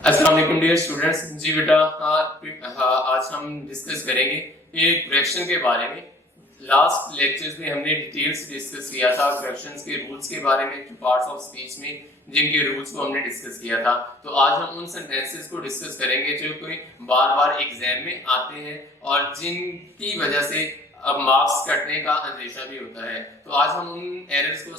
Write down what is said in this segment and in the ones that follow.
अस्सलाम वालेकुम dear students. जी बेटा, आज हम डिस्कस करेंगे ये करेक्शन के बारे में। लास्ट लेक्चर्स में हमने डिटेल से डिस्कस किया था करेक्शंस के रूल्स के बारे में, पार्ट्स ऑफ स्पीच में जिनके रूल्स को हमने डिस्कस किया था। तो आज हम उन सेंटेंसेस को डिस्कस करेंगे जो कोई बार बार एग्जाम में आते हैं और जिनकी वजह से अब मार्क्स कटने का अंदेशा भी होता है। तो आज हम उन एरर्स को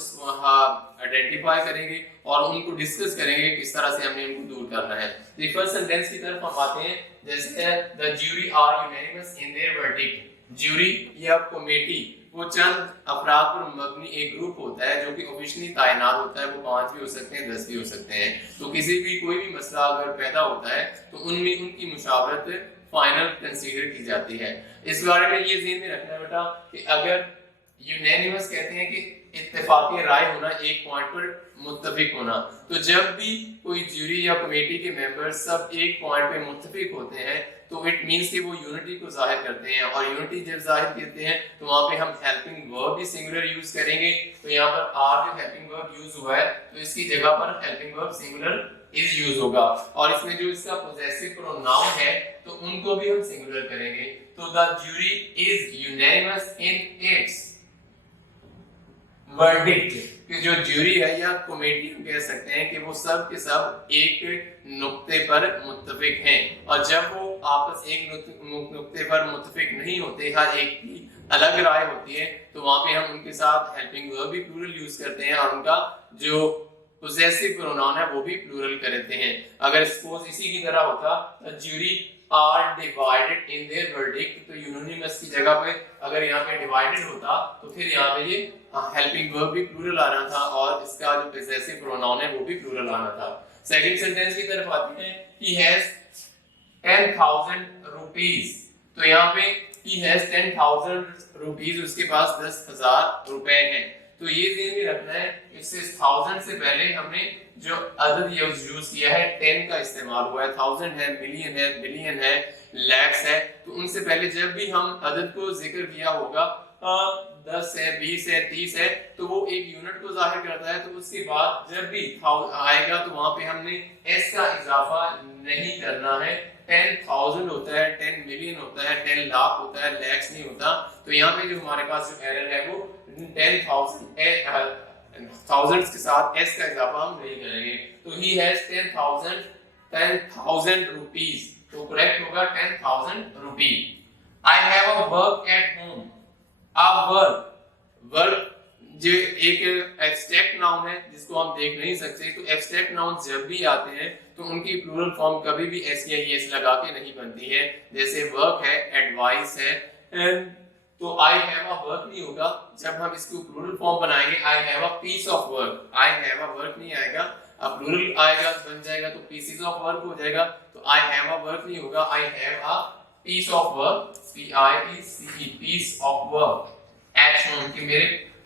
आइडेंटिफाई करेंगे और उनको डिस्कस करेंगे किस तरह से हमें उनको दूर करना है। तो फर्स्ट सेंटेंस की तरफ हम आते हैं, जैसे है the jury are unanimous in their verdict. Jury या कमेटी वो चंद अफराद पर मबनी एक ग्रुप होता है जो कि ऑफिशियली तैनात होता है। वो 5 भी हो सकते हैं, 10 भी हो सकते हैं। तो किसी भी कोई भी मसला अगर पैदा होता है तो उनमें उनकी मुशावरत फाइनल कंसीडर की जाती है। इस बारे में ये ज़हन में रखना बेटा कि अगर यूनानिमस कहते हैं कि इत्तेफाकी राय होना, एक पॉइंट पर मुत्तफिक होना, तो जब भी कोई ज्यूरी या कमेटी के मेंबर सब एक पॉइंट पे मुत्तफिक होते हैं तो इट मींस कि वो यूनिटी को जाहिर करते हैं। और यूनिटी जब जाहिर करते हैं तो वहां पे हम हेल्पिंग वर्ब भी सिंगुलर यूज करेंगे। तो यहाँ पर आर जो हेल्पिंग वर्ब यूज हुआ है तो इसकी जगह पर helping verb singular is use होगा। और इसमें जो इसका पोजेसिव प्रोनाउन है तो उनको भी हम सिंगुलर करेंगे। तो the jury is unanimous in its verdict, कि जो ज्यूरी है या कमेटी हम कह सकते हैं कि वो सब के सब एक नुक्ते पर मुत्तफिक हैं। और जब वो आपस एक नुक्ते पर मुत्तफिक नहीं होते, हर एक की अलग राय होती है, तो वहां पे हम उनके साथ हेल्पिंग वर्ब भी प्लूरल यूज करते हैं और उनका जो पोजेसिव प्रोनाउन है वो भी प्लूरल करते हैं। अगर सपोज इसी की तरह होता jury are divided in their verdict, तो यूनानिमस की जगह पे अगर यहाँ पे डिवाइडेड होता तो फिर यहाँ पे ये हेल्पिंग वर्ब भी प्लूरल आ रहा था और इसका जो पोजेसिव प्रोनाउन है वो भी प्लूरल आना था। सेकंड सेंटेंस की तरफ आते हैं, ही हैज 10,000 रुपीस। तो यहाँ पे ही हैज 10,000 रुपीस, उसके पास 10,000 रुपए हैं। तो ये ध्यान में रखना है, इससे 1000 से पहले हमने जो अदद यूज किया है 10 का इस्तेमाल हुआ है। 1000 है, मिलियन है, बिलियन है, लैक्स है, तो उनसे पहले जब भी हम अदद को जिक्र किया होगा 10 है, 20 है, 30 है, तो वो एक यूनिट को जाहिर करता है। तो उसके बाद जब भी आएगा तो वहां पे हमने एस का इजाफा नहीं करना है। 10,000 होता है, 10 मिलियन होता है, 10 लाख होता है, लैक्स नहीं होता। तो यहाँ पे जो हमारे पास जो एरर है वो 10,000 थाउजेंड्स के साथ एस का इजाफा हम नहीं करेंगे। तो ही हैज 10,000 रुपीस, तो करेक्ट होगा 10,000 rupee. I have a work at home. अब वर्क जो एक एब्स्ट्रैक्ट नाउन है जिसको हम देख नहीं सकते, तो एब्स्ट्रैक्ट नाउन जब भी आते हैं तो उनकी प्लूरल फॉर्म कभी भी एस या एस लगा के नहीं बनती है। जैसे वर्क है, एडवाइस है, तो आई हैव अ वर्क नहीं होगा। जब हम इसको प्लूरल फॉर्म बनाएंगे I have a piece of work, I have a work नहीं आएगा, अब प्लूरल आएगा बन जाएगा तो पीसेस ऑफ वर्क हो जाएगा। तो आई हैव अ वर्क नहीं होगा, I have a piece of work, PIECE, piece of work at home, कि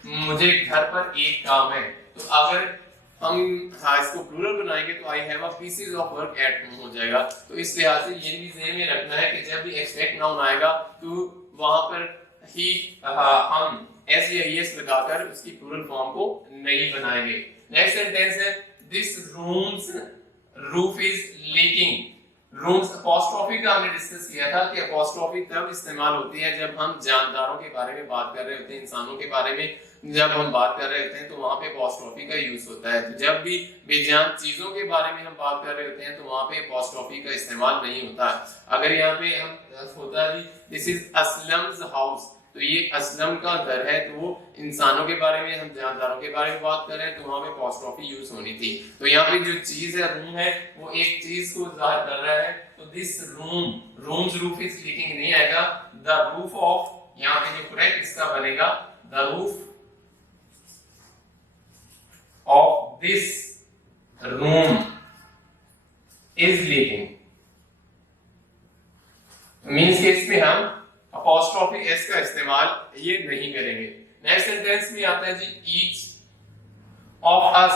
मुझे घर पर एक काम है। तो अगर हम इसको प्लूरल बनाएंगे तो आई have a pieces of work at home हो जाएगा। तो इस लिहाज से ये भी ध्यान में रखना है कि जब भी एक्सपेक्ट नाउन आएगा तो वहां पर ही हम एस या एस लगाकर उसकी प्लूरल फॉर्म को नहीं बनाएंगे। नेक्स्ट सेंटेंस है, this rooms roof is leaking. Rooms apostrophe का हमने डिस्कस किया था कि अपॉस्ट्रोफी तब इस्तेमाल होती है जब हम जानदारों के बारे में बात कर रहे होते हैं, इंसानों के बारे में जब हम बात कर रहे होते हैं तो वहां पे अपॉस्ट्रोफी का यूज होता है। तो जब भी बेजान चीजों के बारे में हम बात कर रहे होते हैं तो वहां पे अपॉस्ट्रोफी का इस्तेमाल नहीं होता। अगर यहाँ पे हम होता है दिस इज असलम्स हाउस, तो ये असलम का घर है, तो वो इंसानों के बारे में, हम जानदारों के बारे में बात कर रहे हैं तो वहां पे अपॉस्ट्रोफी यूज होनी थी। तो यहाँ पे जो चीज है, रूम है, वो एक चीज को जाहिर कर रहा है। तो this room, rooms roof is leaking नहीं आएगा, द रूफ ऑफ, यहाँ पे जो करेक्ट इसका बनेगा the roof of this room is leaking. Means के इसमें हम अपॉस्ट्रोफी एस का इस्तेमाल ये नहीं करेंगे। नेक्स्ट सेंटेंस में आता है जी, each of us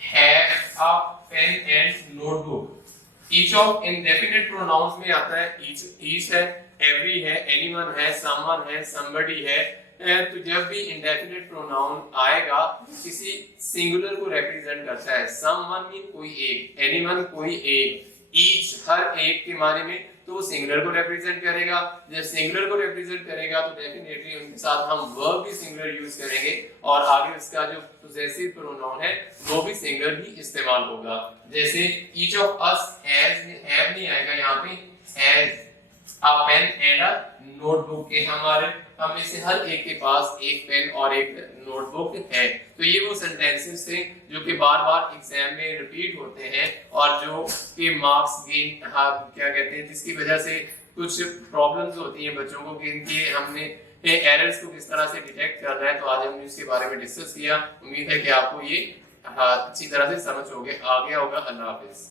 have a pen and notebook. Each of indefinite pronouns में आता है ईच है, एवरी है, एनीवन है, समवन है, समबडी है। तो जब भी इंडेफिनिट प्रोनाउन आएगा किसी सिंगुलर को रिप्रेजेंट करता है। समवन मीन कोई एक, एनीवन कोई एक, ईच हर एक के माने में, तो वो सिंगुलर को रिप्रेजेंट करेगा। जब सिंगुलर को रिप्रेजेंट करेगा तो डेफिनेटली उनके साथ हम वर्ब भी सिंगुलर यूज करेंगे और आगे उसका जो पोजेसिव प्रोनाउन है वो भी सिंगुलर ही इस्तेमाल होगा। जैसे each of us has, have नहीं आएगा यहाँ पे, has a pen and a notebook के हमारे हम में से हर एक के पास एक पेन और एक नोटबुक है। तो ये वो सेंटेंसेस थे जो कि बार बार एग्जाम में रिपीट होते हैं और जो के मार्क्स गेन क्या कहते हैं, जिसकी वजह से कुछ प्रॉब्लम्स होती हैं बच्चों को कि इनके हमने एरर्स को किस तरह से डिटेक्ट करना है। तो आज हमने इसके बारे में डिस्कस किया। उम्मीद है कि आपको ये अच्छी तरह से समझ आ गया होगा। अल्लाह हाफिज।